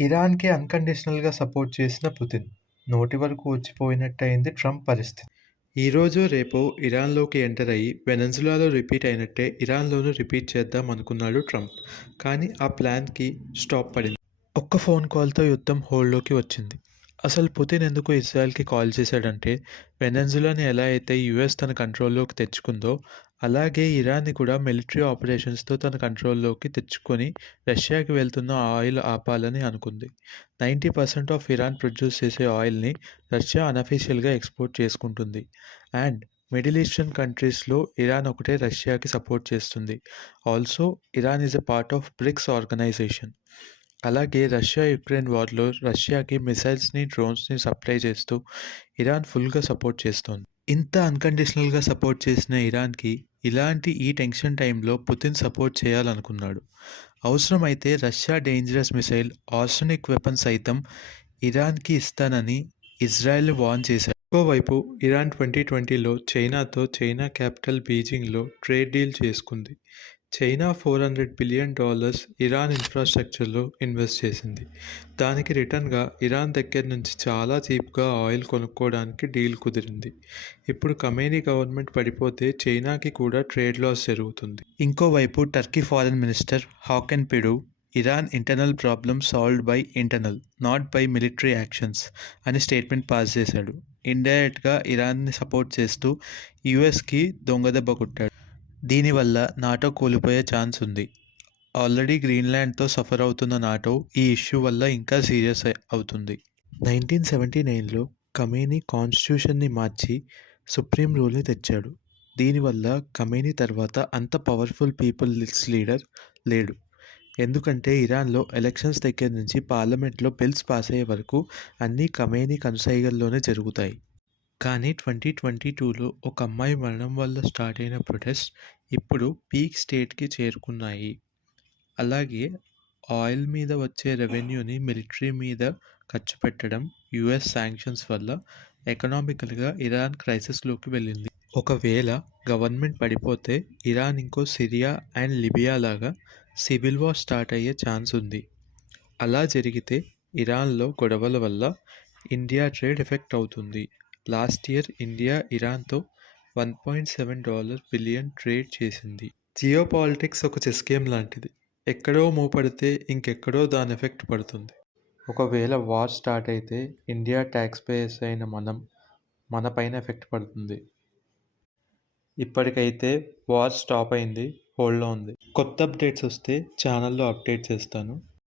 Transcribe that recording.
ఇరాన్‌కి అన్‌కండిషనల్‌గా support చేసిన Putin. నోటి వరకు వచ్చిపోయినట్టయింది ట్రంప్ పరిస్థితి. ఈరోజో రేపో ఇరాన్‌లోకి ఎంటర్ అయ్యి వెనెజులాలో రిపీట్ అయినట్టే ఇరాన్‌లోనూ రిపీట్ చేద్దాం అనుకున్నాడు ట్రంప్. కానీ ఆ ప్లాన్‌కి స్టాప్ పడింది. ఒక్క ఫోన్ కాల్‌తో యుద్ధం హోల్డ్‌లోకి వచ్చింది. అసలు పుతిన్ ఎందుకు ఇజ్రాయెల్‌కి కాల్ చేశాడంటే, వెనెజులాని ఎలా అయితే యూఎస్ తన కంట్రోల్‌లోకి తెచ్చుకుందో, అలాగే ఇరాన్‌ని కూడా మిలిటరీ ఆపరేషన్స్‌తో తన కంట్రోల్‌లోకి తెచ్చుకొని రష్యాకి వెళ్తున్న ఆయిల్ ఆపాలని అనుకుంది. 90% ఆఫ్ ఇరాన్ ప్రొడ్యూస్ చేసే ఆయిల్‌ని రష్యా అన్‌అఫీషియల్‌గా ఎక్స్‌పోర్ట్ చేసుకుంటుంది. అండ్ మిడిల్ ఈస్టర్న్ కంట్రీస్‌లో ఇరాన్ ఒకటే రష్యాకి సపోర్ట్ చేస్తుంది. Also Iran is a part of BRICS organisation. అలాగే రష్యా యుక్రెయిన్ వార్‌లో రష్యాకి మిసైల్స్‌ని, డ్రోన్స్‌ని సప్లై చేస్తూ ఇరాన్ ఫుల్‌గా సపోర్ట్ చేస్తోంది. ఇంత అన్‌కండిషనల్‌గా సపోర్ట్ చేసిన ఇరాన్‌కి ఇలాంటి ఈ టెన్షన్ టైమ్‌లో పుతిన్ సపోర్ట్ చేయాలనుకున్నాడు. అవసరమైతే Russia dangerous missile, arsenic weapon సైతం ఇరాన్‌కి ఇస్తానని ఇజ్రాయెల్‌ని వార్న్ చేశాడు. ఇంకోవైపు ఇరాన్ 2020లో చైనాతో చైనా క్యాపిటల్ బీజింగ్‌లో ట్రేడ్ డీల్ చేసుకుంది. చైనా $400 బిలియన్ ఇరాన్ ఇన్ఫ్రాస్ట్రక్చర్‌లో ఇన్వెస్ట్ చేసింది. దానికి రిటర్న్‌గా ఇరాన్ దగ్గర నుంచి చాలా చీప్‌గా ఆయిల్ కొనుక్కోవడానికి డీల్ కుదిరింది. ఇప్పుడు ఖమేనీ గవర్నమెంట్ పడిపోతే చైనాకి కూడా ట్రేడ్ లాస్ జరుగుతుంది. ఇంకోవైపు Turkey foreign minister Hakan Fidan Iran internal problem solved by internal, not by military actions అని స్టేట్మెంట్ పాస్ చేశాడు. ఇండైరెక్ట్‌గా ఇరాన్ని సపోర్ట్ చేస్తూ యూఎస్‌కి దొంగదెబ్బ కొట్టాడు. దీనివల్ల నాటో కూలిపోయే ఛాన్స్ ఉంది. ఆల్రెడీ గ్రీన్లాండ్తో సఫర్ అవుతున్న నాటో ఈ ఇష్యూ వల్ల ఇంకా సీరియస్ అవుతుంది. 1979లో ఖమేనీ కాన్స్టిట్యూషన్ని మార్చి సుప్రీం రూల్ని తెచ్చాడు. దీనివల్ల ఖమేనీ తర్వాత అంత పవర్ఫుల్ పీపుల్స్ లీడర్ లేడు. ఎందుకంటే ఇరాన్లో ఎలక్షన్స్ దగ్గర నుంచి పార్లమెంట్లో బిల్స్ పాస్ అయ్యే వరకు అన్నీ ఖమేనీ కనుసైగల్లోనే జరుగుతాయి. కానీ 2022లో ఒక అమ్మాయి మరణం వల్ల స్టార్ట్ అయిన ప్రొటెస్ట్ ఇప్పుడు పీక్ స్టేట్‌కి చేరుకున్నాయి. అలాగే ఆయిల్ మీద వచ్చే రెవెన్యూని మిలిటరీ మీద ఖర్చు పెట్టడం, యూఎస్ శాంక్షన్స్ వల్ల ఎకనామికల్‌గా ఇరాన్ క్రైసిస్‌లోకి వెళ్ళింది. ఒకవేళ గవర్నమెంట్ పడిపోతే ఇరాన్ ఇంకో సిరియా అండ్ లిబియా లాగా సివిల్ వార్ స్టార్ట్ అయ్యే ఛాన్స్ ఉంది. అలా జరిగితే ఇరాన్లో గొడవల వల్ల ఇండియా ట్రేడ్ ఎఫెక్ట్ అవుతుంది. లాస్ట్ ఇయర్ ఇండియా ఇరాన్తో $1.7 బిలియన్ ట్రేడ్ చేసింది. జియోపాలిటిక్స్ ఒక చెస్ గేమ్ లాంటిది. ఎక్కడో మూవ్ పడితే ఇంకెక్కడో దాని ఎఫెక్ట్ పడుతుంది. ఒకవేళ వార్ స్టార్ట్ అయితే ఇండియా ట్యాక్స్ పేయర్స్ అయిన మన పైన ఎఫెక్ట్ పడుతుంది. ఇప్పటికైతే వార్ స్టాప్ అయింది, హోల్డ్లో ఉంది. కొత్త అప్డేట్స్ వస్తే ఛానల్లో అప్డేట్ చేస్తాను.